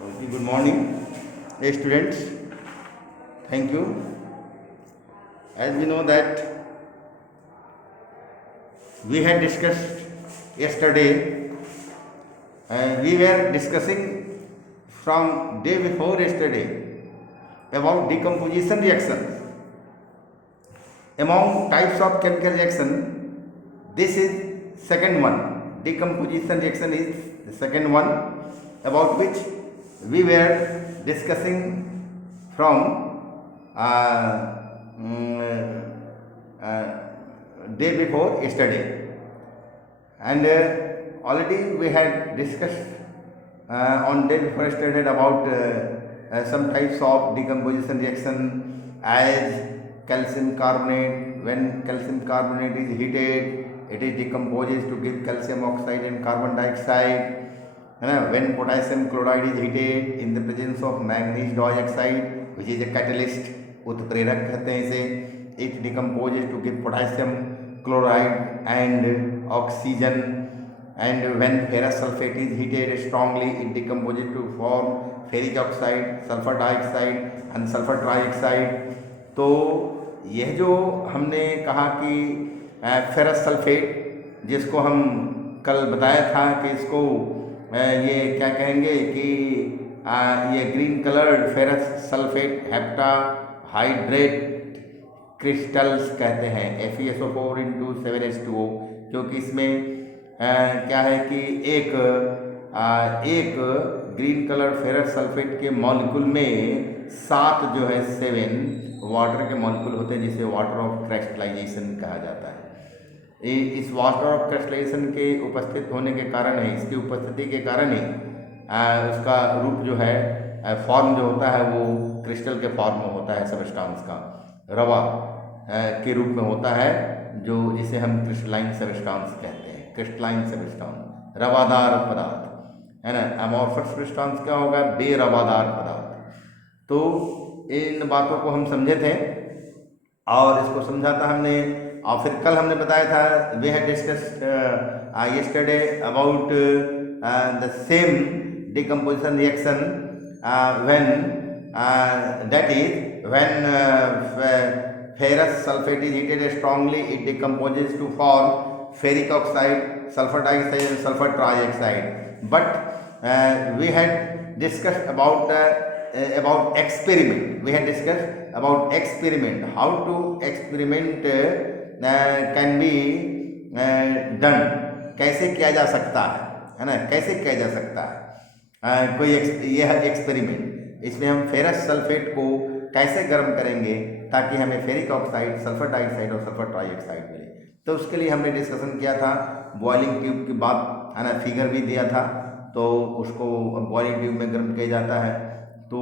Okay, good morning, students. Thank you. As we know that we had discussed yesterday, we were discussing from day before yesterday about decomposition reactions. Among types of chemical reaction, this is second one. Decomposition reaction is the second one, about which we were discussing from day before yesterday, and already we had discussed on day before yesterday about some types of decomposition reaction, as calcium carbonate. When calcium carbonate is heated, it is decomposed to give calcium oxide and carbon dioxide. When potassium chloride is heated in the presence of manganese dioxide, which is a catalyst, उत्प्रेरक कहते हैं इसे, it decomposes to give potassium chloride and oxygen. And when ferrous sulfate is heated strongly, it decomposes to form ferric oxide, sulfur dioxide and sulfur trioxide. तो यह जो हमने कहा कि फेरस सल्फेट, जिसको हम कल बताया था कि इसको ये क्या कहेंगे कि ये green coloured ferrous sulphate hepta hydrate crystals कहते हैं, FeSO4 इंटू 7H2O, क्योंकि इसमें क्या है कि एक ग्रीन कलर फेरस सल्फेट के मॉलिक्यूल में 7 जो है 7 वाटर के मॉलिक्यूल होते हैं, जिसे वाटर ऑफ क्रिस्टलाइजेशन कहा जाता है। इस वाटर ऑफ क्रिस्टलाइजेशन के उपस्थित होने के कारण है, इसकी उपस्थिति के कारण ही उसका रूप जो है, फॉर्म जो होता है वो क्रिस्टल के फॉर्म में होता है, सबस्टांस का रवा के रूप में होता है, जो जिसे हम क्रिस्टलाइन सबस्टांस कहते हैं। क्रिस्टलाइन सबस्टांस रवादार पदार्थ है ना। अमॉर्फस सबस्टांस क्या होगा? बेरवादार पदार्थ। तो इन बातों को हम समझे थे और इसको समझा था हमने, और फिर कल हमने बताया था, we had discussed yesterday about the same decomposition reaction when that is when ferrous sulfate is heated strongly, it decomposes to form ferric oxide, sulfur dioxide and sulfur trioxide. But we had discussed about experiment. We had discussed about experiment, how to experiment can be done, कैसे किया जा सकता है ना, कैसे किया जा सकता है कोई यह एक्सपेरिमेंट। इसमें हम फेरस सल्फेट को कैसे गर्म करेंगे ताकि हमें फेरिक ऑक्साइड, सल्फर डाइऑक्साइड और सल्फर ट्राइऑक्साइड मिले। तो उसके लिए हमने डिस्कशन किया था, बॉइलिंग ट्यूब की बात है ना, फिगर भी दिया था। तो उसको बॉइलिंग ट्यूब में गर्म किया जाता है तो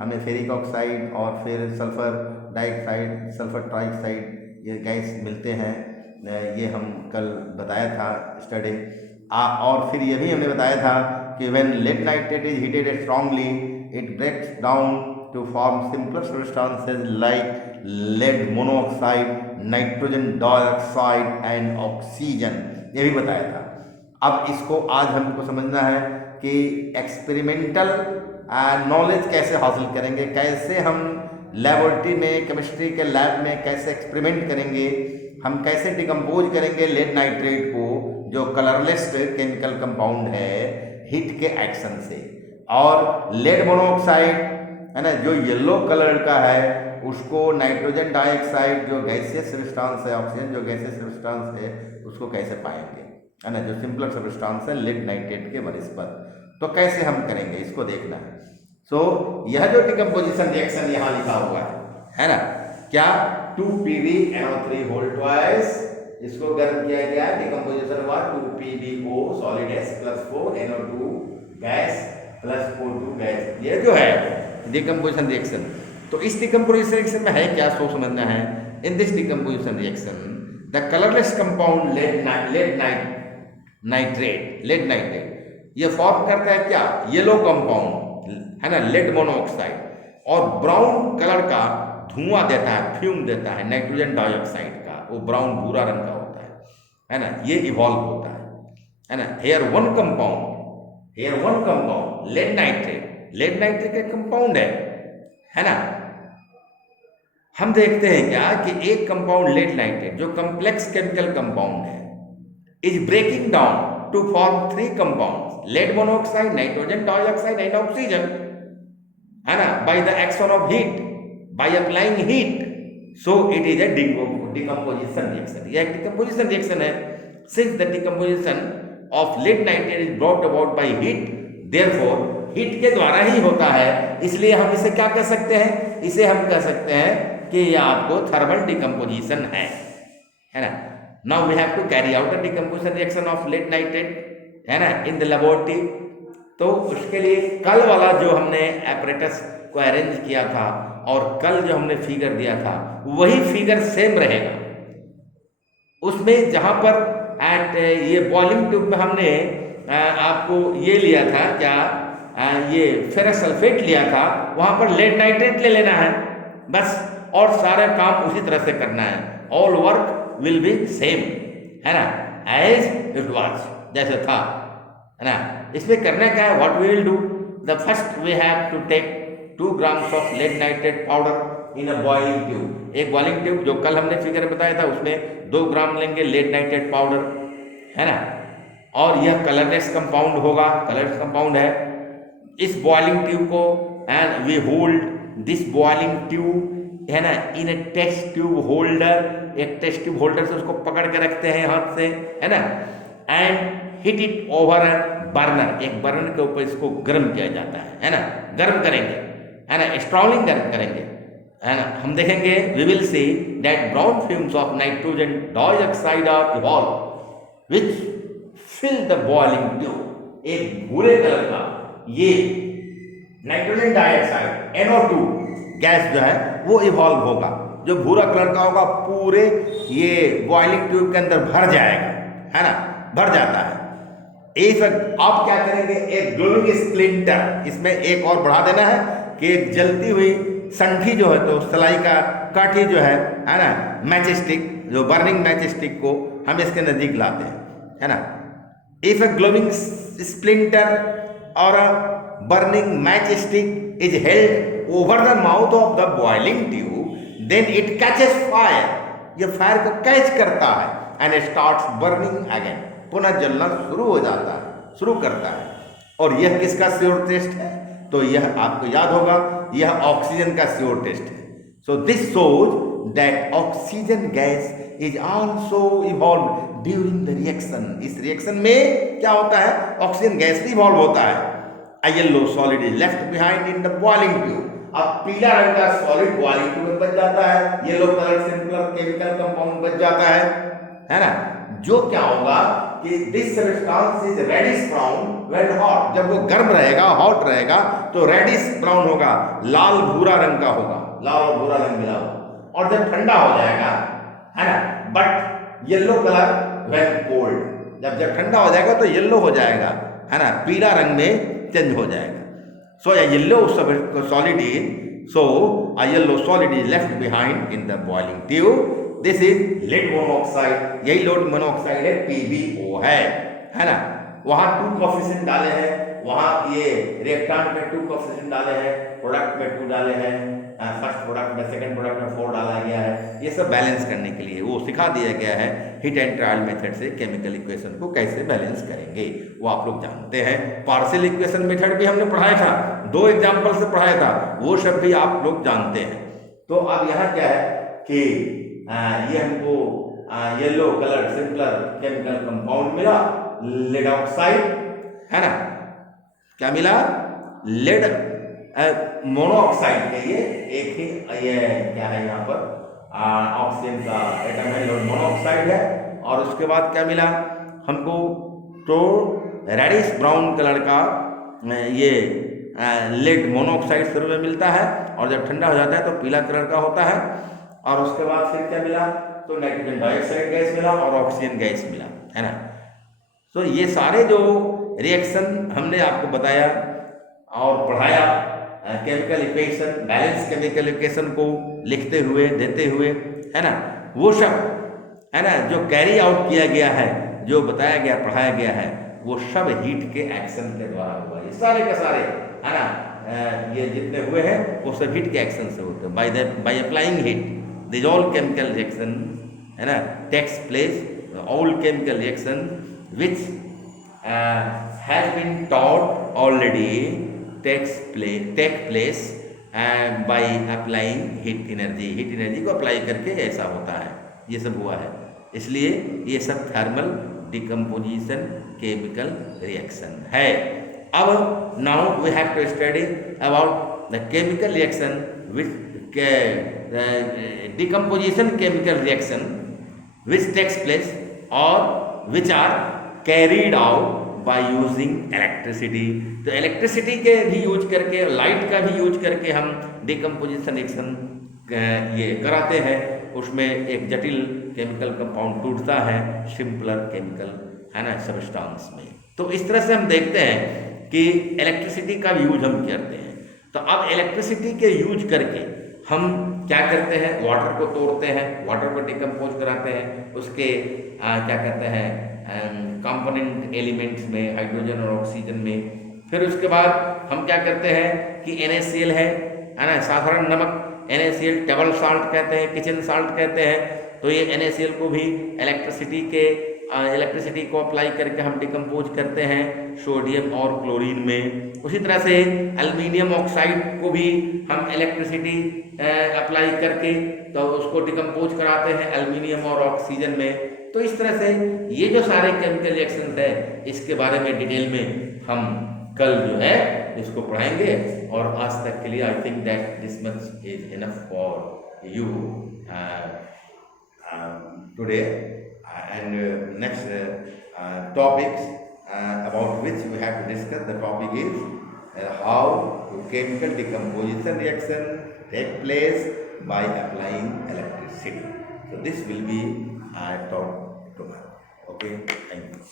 हमें फेरिक ऑक्साइड और फिर सल्फर डाइऑक्साइड, सल्फर ट्राइऑक्साइड ये गैस मिलते हैं। ये हम कल बताया था स्टडी। और फिर ये भी हमने बताया था कि when lead nitrate is heated strongly, it breaks down to form simpler substances like lead monoxide, nitrogen dioxide and oxygen, ये भी बताया था। अब इसको आज हमको समझना है कि एक्सपेरिमेंटल नॉलेज कैसे हासिल करेंगे, कैसे हम लेबोरेटरी में, केमिस्ट्री के लैब में कैसे एक्सपेरिमेंट करेंगे, हम कैसे डिकम्पोज करेंगे लेड नाइट्रेट को, जो कलरलेस केमिकल कंपाउंड है, हीट के एक्शन से। और लेड मोनोऑक्साइड है ना, जो येलो कलर का है, उसको नाइट्रोजन डाइऑक्साइड जो गैसियस सब्सटेंस है, ऑक्सीजन जो गैसियस सब्सटेंस है, उसको कैसे पाएंगे है ना, जो सिंपलर सब्सटेंस है लेड नाइट्रेट के बनस्पत। तो कैसे हम करेंगे इसको देखना है। सो यह जो डिकम्पोजिशन रिएक्शन यहाँ लिखा हुआ है ना, क्या 2PbNO3 होल ट्वाइस, इसको गर्म किया गया, डिकम्पोजिशन हुआ 2PbO solid S plus 4NO2 gas plus O2 gas. ये जो है डिकम्पोजिशन रिएक्शन। तो इस डिकम्पोजिशन रिएक्शन में है क्या, सो समझना है। In this decomposition reaction the colourless compound lead nitrate ये फॉर्म करता है क्या, येलो कंपाउंड है ना, लेड मोनोऑक्साइड, और ब्राउन कलर का धुआं देता है, फ्यूम देता है नाइट्रोजन डाइऑक्साइड का, वो ब्राउन भूरा रंग का होता है ना, ये इवॉल्व होता है ना। Here one compound lead nitrate lead nitric एक कंपाउंड है ना। हम देखते हैं क्या कि एक कंपाउंड लेड नाइट्रेट जो कम्प्लेक्स केमिकल कंपाउंड है is breaking down to form 3 compound, lead monoxide, nitrogen dioxide and oxygen, है ना, by the action of heat, by applying heat. So it is a decomposition reaction. यह एक decomposition reaction है। Since the decomposition of lead nitrate is brought about by heat, therefore heat के द्वारा ही होता है, इसलिए हम इसे क्या कह सकते हैं, इसे हम कह सकते हैं कि यह आपको थर्मल डिकम्पोजिशन है ना। Now we have to carry out the decomposition reaction of lead nitrate, है ना, इन द लेबोरेटरी। तो उसके लिए कल वाला जो हमने एपरेटस को अरेंज किया था और कल जो हमने फिगर दिया था वही फिगर सेम रहेगा। उसमें जहाँ पर एट ये बॉइलिंग ट्यूब में हमने आपको ये लिया था क्या, ये फेरस सल्फेट लिया था, वहाँ पर लेड नाइट्रेट ले लेना है बस, और सारे काम उसी तरह से करना है। All work will be same, है ना, एज इट वाज, जैसे था, है ना। इसमें करना क्या है, what we will do, the first we have to take 2 grams of lead nitrate powder in a boiling tube. एक बॉइलिंग ट्यूब जो कल हमने फिगर बताया था उसमें 2 ग्राम लेंगे लेड नाइट्रेट पाउडर, है ना, और यह कलरलेस कंपाउंड होगा, कलरलेस कंपाउंड है। इस बॉइलिंग ट्यूब को and we hold this boiling tube, है ना, in a test tube holder, एक टेस्ट ट्यूब होल्डर से उसको पकड़ के रखते हैं हाथ से, है ना, and hit it over burner, एक बर्नर के ऊपर इसको गर्म किया जाता है ना, गर्म करेंगे, है ना, स्ट्रांगली गर्म करेंगे, है ना। हम देखेंगे, we will see that brown fumes of nitrogen dioxide are evolve which fill the boiling tube. एक भूरे कलर का ये नाइट्रोजन डाइऑक्साइड NO2 गैस जो है वो इवॉल्व होगा, जो भूरा कलर का होगा, पूरे ये बॉइलिंग ट्यूब के अंदर भर जाएगा, है ना, भर जाता है। इस आप क्या करेंगे, एक ग्लोइंग स्प्लिंटर, इसमें एक और बढ़ा देना है कि एक जलती हुई संठी जो है, तो सलाई का काठी जो है ना, मैच स्टिक, जो बर्निंग मैच स्टिक को हम इसके नज़दीक लाते हैं, है ना। इफ ए ग्लोइंग स्प्लिंटर और burning matchstick is held over the mouth of the boiling tube, then it catches fire, ये फायर को कैच करता है, and starts burning again, पुनः जलना शुरू हो जाता है, शुरू करता है। और यह किसका श्योर टेस्ट है, तो यह आपको याद होगा, यह ऑक्सीजन का श्योर टेस्ट है। So this shows that oxygen gas is also evolve during the reaction. इस रिएक्शन में क्या होता है, ऑक्सीजन गैस भी इवॉल्व होता है। A yellow solid is left behind in the boiling tube. अब पीला रंग का सॉलिड बॉइलिंग ट्यूब में बच जाता है, yellow colour simple chemical compound बच जाता है ना। जो क्या होगा कि this substance is reddish brown when hot, जब वो गर्म रहेगा, हॉट रहेगा, तो रेडिश ब्राउन होगा, लाल भूरा रंग का होगा, लाल और भूरा रंग मिला होगा। और जब ठंडा हो जाएगा, है ना, but yellow colour when cold, जब ठंडा हो जाएगा तो येलो हो जाएगा, है ना, पीला रंग में चेंज हो जाएगा। सो a yellow solid is, so a yellow solid is left behind in the boiling tube. This is lead monoxide, यही lead monoxide है, PbO है ना। वहाँ 2 कोफिशिएंट डाले हैं, वहाँ ये रिएक्टेंट में 2 कोफिशिएंट डाले हैं, प्रोडक्ट में 2 डाले हैं, फर्स्ट प्रोडक्ट में, सेकंड प्रोडक्ट में 4 डाला गया है। ये सब बैलेंस करने के लिए वो सिखा दिया गया है हिट एंड ट्रायल मेथड से केमिकल इक्वेशन को कैसे बैलेंस करेंगे, वो आप लोग जानते हैं। पार्शियल इक्वेशन मेथड भी हमने पढ़ाया था, 2 एग्जाम्पल से पढ़ाया था, वो सब भी आप लोग जानते हैं। तो अब यहाँ क्या है कि ये हमको yellow colour simpler chemical compound मिला, लेड ऑक्साइड, है ना, क्या मिला, लेड मोनोऑक्साइड के ये एक ही ये क्या है यहाँ पर ऑक्सीजन का एटम है, लेड मोनोऑक्साइड है। और उसके बाद क्या मिला हमको, तो रेडिश ब्राउन कलर का ये लेड मोनोऑक्साइड शुरू में मिलता है, और जब ठंडा हो जाता है तो पीला कलर का होता है। और उसके बाद फिर क्या मिला, तो नाइट्रोजन डाइऑक्साइड गैस मिला और ऑक्सीजन गैस मिला, है ना। तो ये सारे जो रिएक्शन हमने आपको बताया और पढ़ाया, chemical equation, balance chemical equation को लिखते हुए, देते हुए, है ना, वो सब, है ना, जो कैरी आउट किया गया है, जो बताया गया, पढ़ाया गया है, वो सब हीट के एक्शन के द्वारा हुआ। ये सारे के सारे, है ना, ये जितने हुए हैं वो सब हीट के एक्शन से होते हैं. By applying heat this all chemical reaction है ना takes place. All chemical reaction which has been taught already take place by applying heat energy को अप्लाई करके ऐसा होता है. ये सब हुआ है, इसलिए ये सब थर्मल डिकम्पोजिशन केमिकल रिएक्शन है. अब now we have to study about the chemical reaction which decomposition chemical reaction which takes place और which are carried out by using electricity. तो इलेक्ट्रिसिटी के भी यूज करके, लाइट का भी यूज करके हम डिकम्पोजिशन रिएक्शन ये कराते हैं. उसमें एक जटिल केमिकल कंपाउंड टूटता है सिंपलर केमिकल है ना सबस्टांस में. तो इस तरह से हम देखते हैं कि इलेक्ट्रिसिटी का भी यूज हम करते हैं. तो अब इलेक्ट्रिसिटी के यूज करके हम क्या करते हैं, वाटर को तोड़ते हैं, वाटर को डिकम्पोज कराते हैं, उसके क्या कहते हैं कंपोनेंट एलिमेंट्स में, हाइड्रोजन और ऑक्सीजन में. फिर उसके बाद हम क्या करते हैं कि NaCl है ना, साधारण नमक NaCl टेबल साल्ट कहते हैं, किचन साल्ट कहते हैं. तो ये NaCl को भी इलेक्ट्रिसिटी को अप्लाई करके हम डिकम्पोज करते हैं सोडियम और क्लोरीन में. उसी तरह से एल्युमिनियम ऑक्साइड को भी हम इलेक्ट्रिसिटी अप्लाई करके तो उसको डिकम्पोज कराते हैं एल्युमिनियम और ऑक्सीजन में. तो इस तरह से ये जो सारे केमिकल रिएक्शंस है इसके बारे में डिटेल में हम कल जो है इसको पढ़ाएंगे. और आज तक के लिए I think that this much is enough for you today. And next topics about which we have to discuss, the topic is how chemical decomposition reaction take place by applying electricity. So this will be taught tomorrow. Okay, thank you.